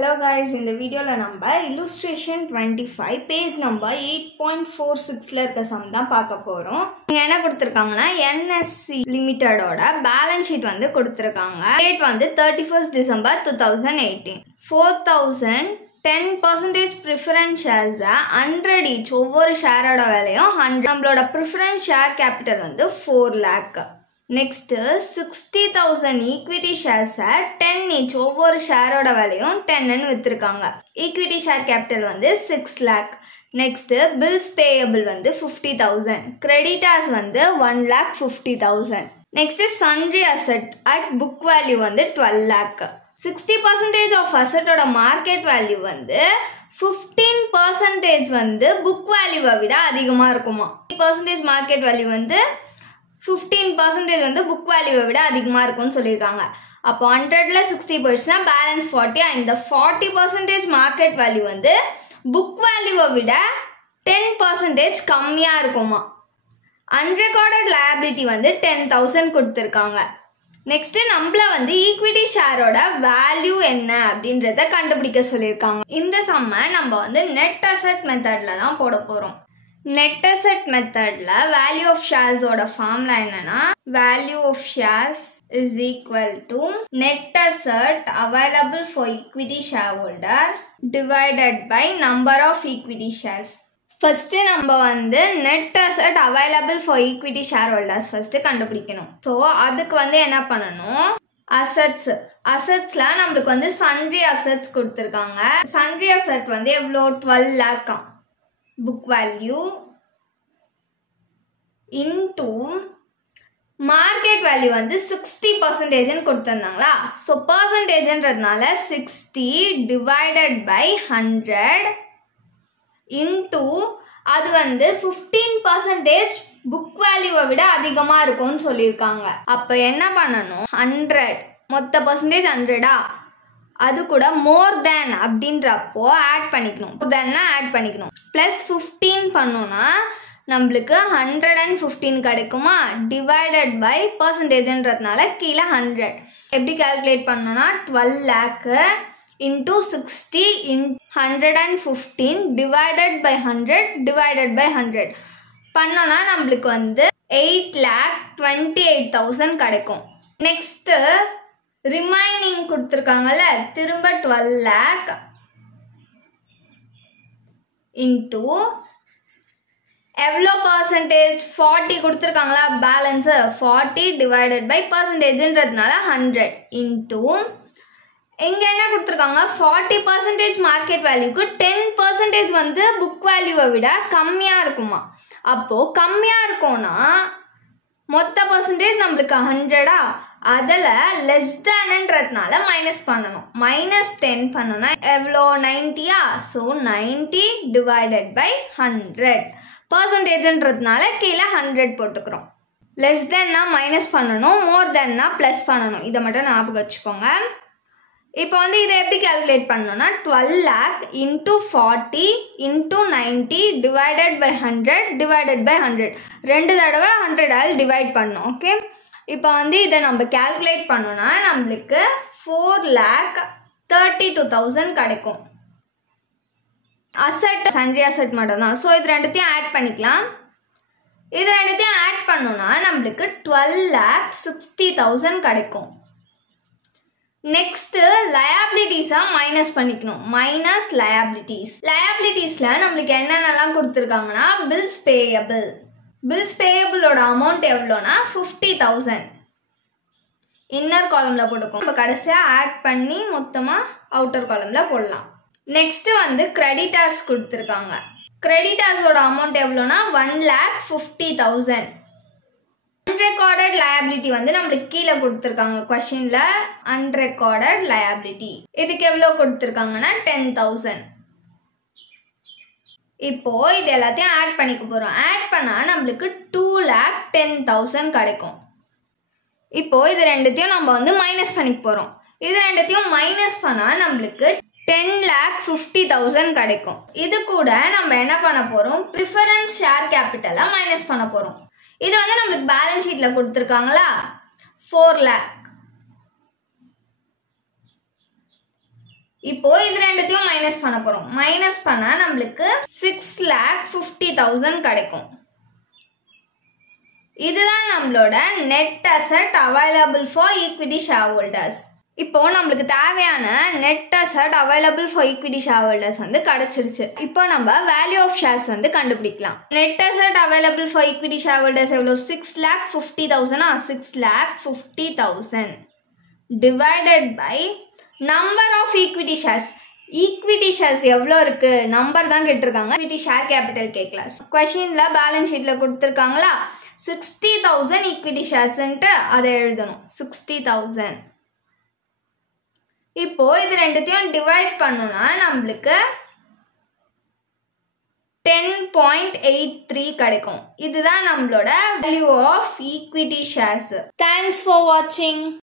Hello guys, in the video la namba illustration 25 page number 8.46 la irukka sum dhaan paaka porom. இங்க என்ன கொடுத்திருக்காங்கன்னா NSC Limited ஓட balance sheet வந்து கொடுத்திருக்காங்க. Date வந்து 31st December 2018. 4000 10% preference shares 100 each ஒவ்வொரு ஷேரோட விலையும் 100. நம்மளோட preference share capital வந்து 4 lakh. Next 60,000 equity shares 10 each ஒவ்வொரு ஷேரோட விலையும் 10 ன்னு வித்திருக்காங்க. Equity share capital வந்து 6 lakh. Next bills payable வந்து 50,000. Creditors வந்து 1,50,000. Next sundry asset at book value வந்து 12 lakh. 60% of asset ஓட market value வந்து 15% வந்து book value விட அதிகமா இருக்குமா. 30% market value வந்து 15% வந்து book value விட அதிகமா இருக்கும்னு சொல்லிருக்காங்க. அப்போ 100ல 60 போயிடுச்சுனா balance 40. இந்த 40% market value வந்து book value விட 10% கம்மியா இருக்குமா. Unrecorded liability வந்து 10,000 கொடுத்திருக்காங்க. நெக்ஸ்ட் நம்மள வந்து ஈக்விட்டி ஷேரோட வேல்யூ என்ன அப்படின்றத கண்டுபிடிக்க சொல்லியிருக்காங்க. இந்த சம்மை நம்ம வந்து நெட் அசெட் மெத்தட்ல தான் போட போறோம். நெட் அசெட் மெத்தட்ல வேல்யூ ஆஃப் ஷேர்ஸ் ஓட ஃபார்முலா என்னன்னா value of shares is equal to net asset available for equity shareholder divided by number of equity shares. First நம்ம வந்து net asset available for equity shareholders first கண்டுபிடிக்கணும். So அதுக்கு வந்து என்ன பண்ணணும், அசெட்ஸ்ல நம்மளுக்கு வந்து sundry assets கொடுத்துருக்காங்க. sundry asset வந்து எவ்வளோ 12 lakh book value into market value வந்து 60% கொடுத்திருந்தாங்களா. ஸோ பர்சன்டேஜ்ன்றதுனால 60 divided by 100 into அது வந்து 15% book value விட அதிகமா இருக்கும்னு சொல்லியிருக்காங்க. அப்ப என்ன பண்ணணும், 100 மொத்த பர்சன்டேஜ் 100 அது கூட more than அப்படின்றப்போ ஆட் பண்ணிக்கணும். ஆட் பண்ணிக்கணும் பிளஸ் 15 பண்ணோம்னா நம்மளுக்கு 115 கிடைக்குமா. டிவைடட் பை பர்சன்டேஜ்ன்றதுனால கீழே 100. எப்படி கால்குலேட் பண்ணோம்னா 12 lakh into 60 in 115 divided by 100 divided by 100 பண்ணோம்னா நம்மளுக்கு வந்து 8,28,000 கிடைக்கும். நெக்ஸ்ட் ரிமைனிங் கொடுத்துருக்காங்கல்ல, திரும்ப 12 lakh into எவ்வளோ பர்சன்டேஜ் 40 கொடுத்துருக்காங்களா, பேலன்ஸு 40 டிவைடட் பை பர்சன்டேஜ்ன்றதுனால 100 into இங்கே என்ன கொடுத்துருக்காங்க 40% மார்க்கெட் வேல்யூக்கு 10% வந்து புக் வேல்யூவை விட கம்மியாக இருக்குமா. அப்போது கம்மியாக இருக்கும்னா மொத்த பர்சன்டேஜ் நம்மளுக்கு 100 அதில் லெஸ் தேன்ன்றதுனால மைனஸ் பண்ணணும். -10 பண்ணோன்னா எவ்வளோ 90. ஸோ 90 டிவைடட் பை 100 பர்சன்டேஜ்ன்றதுனால கீழே 100 போட்டுக்கிறோம். லெஸ் தேன்னா மைனஸ் பண்ணணும், மோர் தேன்னா ப்ளஸ் பண்ணணும். இதை மட்டும் ஞாபகம் வச்சுக்கோங்க. இப்போ வந்து இதை எப்படி கால்குலேட் பண்ணோம்னா 12 lakh into 40 into 90 divided by 100 divided by 100 ரெண்டு தடவை 100 டிவைட் பண்ணணும். ஓகே, இப்போ வந்து இதை நம்ம கால்குலேட் பண்ணோம்னா நம்மளுக்கு 4,32,000 கிடைக்கும். அசெட் சண்டரி அசெட் மட்டும் தான். ஸோ இது ரெண்டுத்தையும் ஆட் பண்ணிக்கலாம். இது ரெண்டுத்தையும் ஆட் பண்ணோம்னா நம்மளுக்கு 12,60,000 கிடைக்கும். நெக்ஸ்ட் லயபிலிட்டிஸா மைனஸ் பண்ணிக்கணும். மைனஸ் லயபிலிட்டிஸ்ல நம்மளுக்கு என்னென்னலாம் கொடுத்துருக்காங்கன்னா பில்ஸ் பேயபிளோட அமௌண்ட் எவ்வளோனா 50,000 இன்னர் காலம்ல போட்டுக்கோம். நம்ம கடைசியாக ஆட் பண்ணி மொத்தமாக அவுட்டர் காலம்ல போடலாம். நெக்ஸ்ட் வந்து கிரெடிட்டர்ஸ் கொடுத்துருக்காங்க. கிரெடிட்டர்ஸோட அமௌண்ட் எவ்வளோனா 1,50,000. அன்ரெக்கார்டட் லயபிலிட்டி வந்து நம்மளுக்கு கீழே கொடுத்துருக்காங்க கொஸ்டின்ல. அன்ரெக்கார்டட் லயபிலிட்டி இதுக்கு எவ்வளோ கொடுத்துருக்காங்கன்னா 10,000. இப்போ இது எல்லாத்தையும் ஆட் பண்ணிக்க போறோம். ஆட் பண்ணா நம்மளுக்கு 2,10,000 கிடைக்கும். இப்போ இது ரெண்டுத்தையும் நம்ம வந்து மைனஸ் பண்ணிக்க போறோம். இது ரெண்டுத்தையும் மைனஸ் பண்ணா நம்மளுக்கு 10,50,000 கிடைக்கும். இது கூட நம்ம என்ன பண்ண போறோம், ப்ரிஃபரன்ஸ் ஷேர் கேபிட்டலை மைனஸ் பண்ண போறோம். இது வந்து நம்மளுக்கு பேலன்ஸ் ஷீட்ல கொடுத்துருக்காங்களா 4 lakh. இப்போ இது ரெண்டுத்தையும் மைனஸ் பண்ண போறோம். மைனஸ் பண்ணா நம்மளுக்கு 6,50,000 கிடைக்கும். இதுதான் நம்மளோட net asset available for equity shareholders. இப்போ நம்மளுக்கு தேவையான net asset available for equity shareholders வந்து கிடைச்சிருச்சு. இப்போ நம்ம வேல்யூ ஆஃப் ஷேர்ஸ் வந்து கண்டுபிடிக்கலாம். Net asset available for equity shareholders எவ்வளோ? 6,50,000. 6,50,000 divided by number of equity shares. Equity shares எவ்வளோ இருக்கு? நம்பர் தான் கேட்டிருக்காங்க. ஈக்விட்டி ஷேர் கேபிட்டல் கேட்கல. கொஷின்ல பேலன்ஸ் ஷீட்ல கொடுத்துருக்காங்களா 60,000 ஈக்விட்டி ஷேர்ஸ்ன்ட்டு அதை எழுதணும். 60,000. இப்போ இது ரெண்டுத்தையும் டிவைட் பண்ணோம்னா நம்மளுக்கு 10.83 கிடைக்கும். இதுதான் நம்மளோட value of equity shares. Thanks for வாட்சிங்.